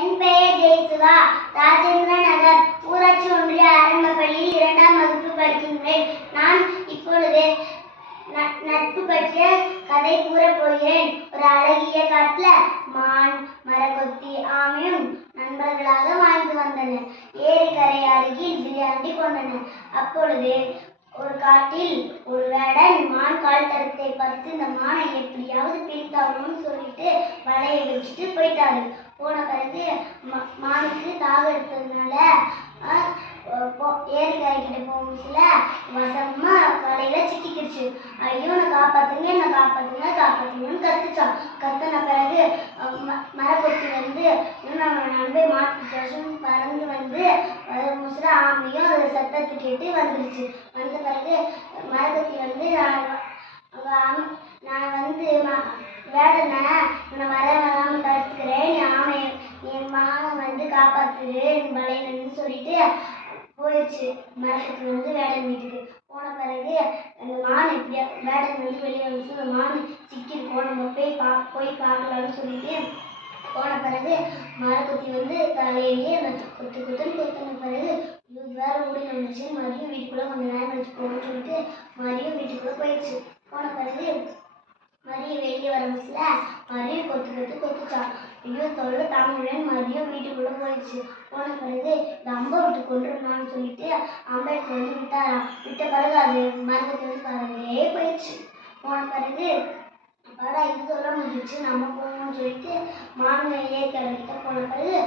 என் பெயர் ஜெயசுதா. ராஜேந்திர நகர் ஊராட்சி ஒன்றிய ஆரம்ப பள்ளியில் 2ஆம் வகுப்பு படிக்கின்றேன். நான் இப்பொழுது நட்பு பற்றிய கதை கூறப் போகிறேன். ஒரு அழகிய காட்டுல மான், மரங்கொத்தி, ஆமையும் நண்பர்களாக வாழ்ந்து வந்தனர். ஏரிக்கரை அருகில் விளையாடி கொண்டனர். அப்பொழுது ஒரு காட்டில் ஒரு வேடன் மான் கால் தடத்தை பார்த்து இந்த மானை எப்படியாவது பிரித்தாகணும்னு சொல்லிட்டு வலையை வச்சுட்டு போயிட்டாரு. போன பிறகு மானுக்கு தாகம் எடுத்ததுனால ஏரிக்கரைக்கிட்ட போகும்போதுல வசமா வலையில சிக்கிக்கிடுச்சு. ஐயோ நான் காப்பாத்துங்க, என்ன காப்பாத்துங்க காப்பாத்துங்கன்னு கத்துச்சான். கத்துன பிறகு மரக்கொத்தி வந்து நண்பை மாட்டு பறந்து வந்து முசுல ஆமையும் அது சத்தத்தை கேட்டு வந்துருச்சு. வந்த பிறகு மரக்கொத்தி வந்து நான் வந்து வேடனை நான் வராமல் தடுத்துக்கிறேன், என் மானை வந்து காப்பாத்துரு வலையிலன்னு சொல்லிட்டு போயிடுச்சு. மரக்கொத்தி வந்து வேடன் வீட்டுக்கு போன பிறகு அந்த மான் எப்படியா வேடன் வந்து வெளியே வந்துச்சு. அந்த மான் சிக்கிருக்கோம், நம்ம போய் பார்க்கலாம்னு சொல்லிட்டு போன பிறகு மரக்கொத்தி வந்து தலையிலேயே கொத்துன பிறகு வேற ஓடி வந்துச்சு. மறுபடியும் வீட்டுக்குள்ள கொஞ்சம் நேரம் வச்சு போகணும்னு சொல்லிட்டு மறுபடியும் வீட்டுக்குள்ள போயிடுச்சு. போன பிறகு மறுபடியும் வெளியே வரமுச்சுல மறுபடியும் கொத்துச்சான். ஐயோ தொல்லை தாங்க முடியலன்னு மறுபடியும் வீட்டுக்குள்ள போயிடுச்சு. போன பிறகு இந்த அம்பை விட்டு கொண்டுருந்தான்னு சொல்லிட்டு அம்பை எடுத்து வந்து விட்டாராம். விட்ட பிறகு அது மரக்கொத்தி வந்து பறந்தே போயிடுச்சு. போன பிறகு அப்பாடா இது சொல்ல முடிஞ்சிச்சு, நம்ம போகணும்னு சொல்லிட்டு மான் ஏற்கிட்ட போன பிறகு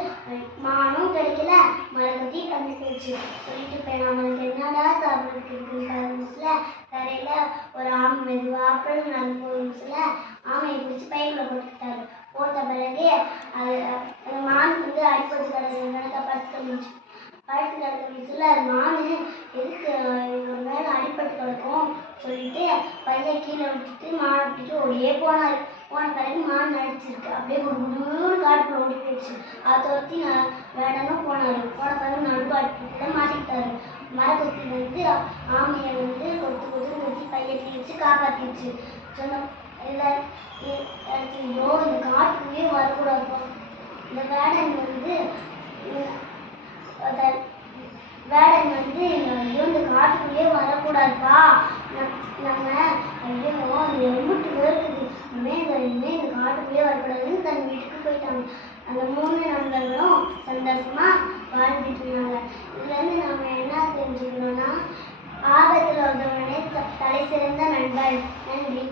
மானும் கிடைக்கல, மரக்கொத்தி கண்டு போயிடுச்சு. சொல்லிட்டு போய் நம்மளுக்கு என்னடா சாப்பிட்றதுக்கு இருக்குன்னு தரையில ஒரு ஆமை மெதுவா அப்புறம் நடந்து போகுதுல ஆமையை பிடிச்சி பைக்குள்ள போட்டுக்கிட்டாரு. போட்ட பிறகு அந்த மான் வந்து அடிப்பட்டு கிடக்க படுத்து கிடக்குச்சுல மான் எதுக்கு ஒரு மேல அடிப்பட்டு கிடக்கும் சொல்லிட்டு பையன் கீழே விட்டுட்டு மானை விட்டுட்டு ஓடியே போனாரு. போன பிறகு மான் நடிச்சிருக்கு. அப்படியே ஒரு காட்டுக்குள்ள ஓடி போயிடுச்சு. அதை துரத்தி வேடனும் போனாரு. போன பிறகு நடுவு அடிப்பட்டு மாட்டிக்கிட்டாரு. மரக்கொத்தி வந்து ஆமையை வந்து கொத்தி பையன் வச்சு காப்பாத்திடுச்சு. சொன்ன ஐயோ இந்த காட்டுக்குள்ளேயே வரக்கூடாது. இந்த வேடன் வந்து ஐயோ இந்த காட்டுக்குள்ளேயே வரக்கூடாதுப்பா, நம்ம ஐயோ அந்த எம்புட்டு இருக்குது, இனிமே இந்த காட்டுக்குள்ளேயே வரக்கூடாதுன்னு தன் வீட்டுக்கு போயிட்டாங்க. அந்த 3 நண்பர்களும் சந்தோஷமா வாழ்ந்துட்டு இருந்தாங்க. இதுல இருந்து நம்ம என்ன தெரிஞ்சுக்கணும்னா, ஆபத்தில் வந்தவனே தலை சிறந்த நண்பன். நன்றி.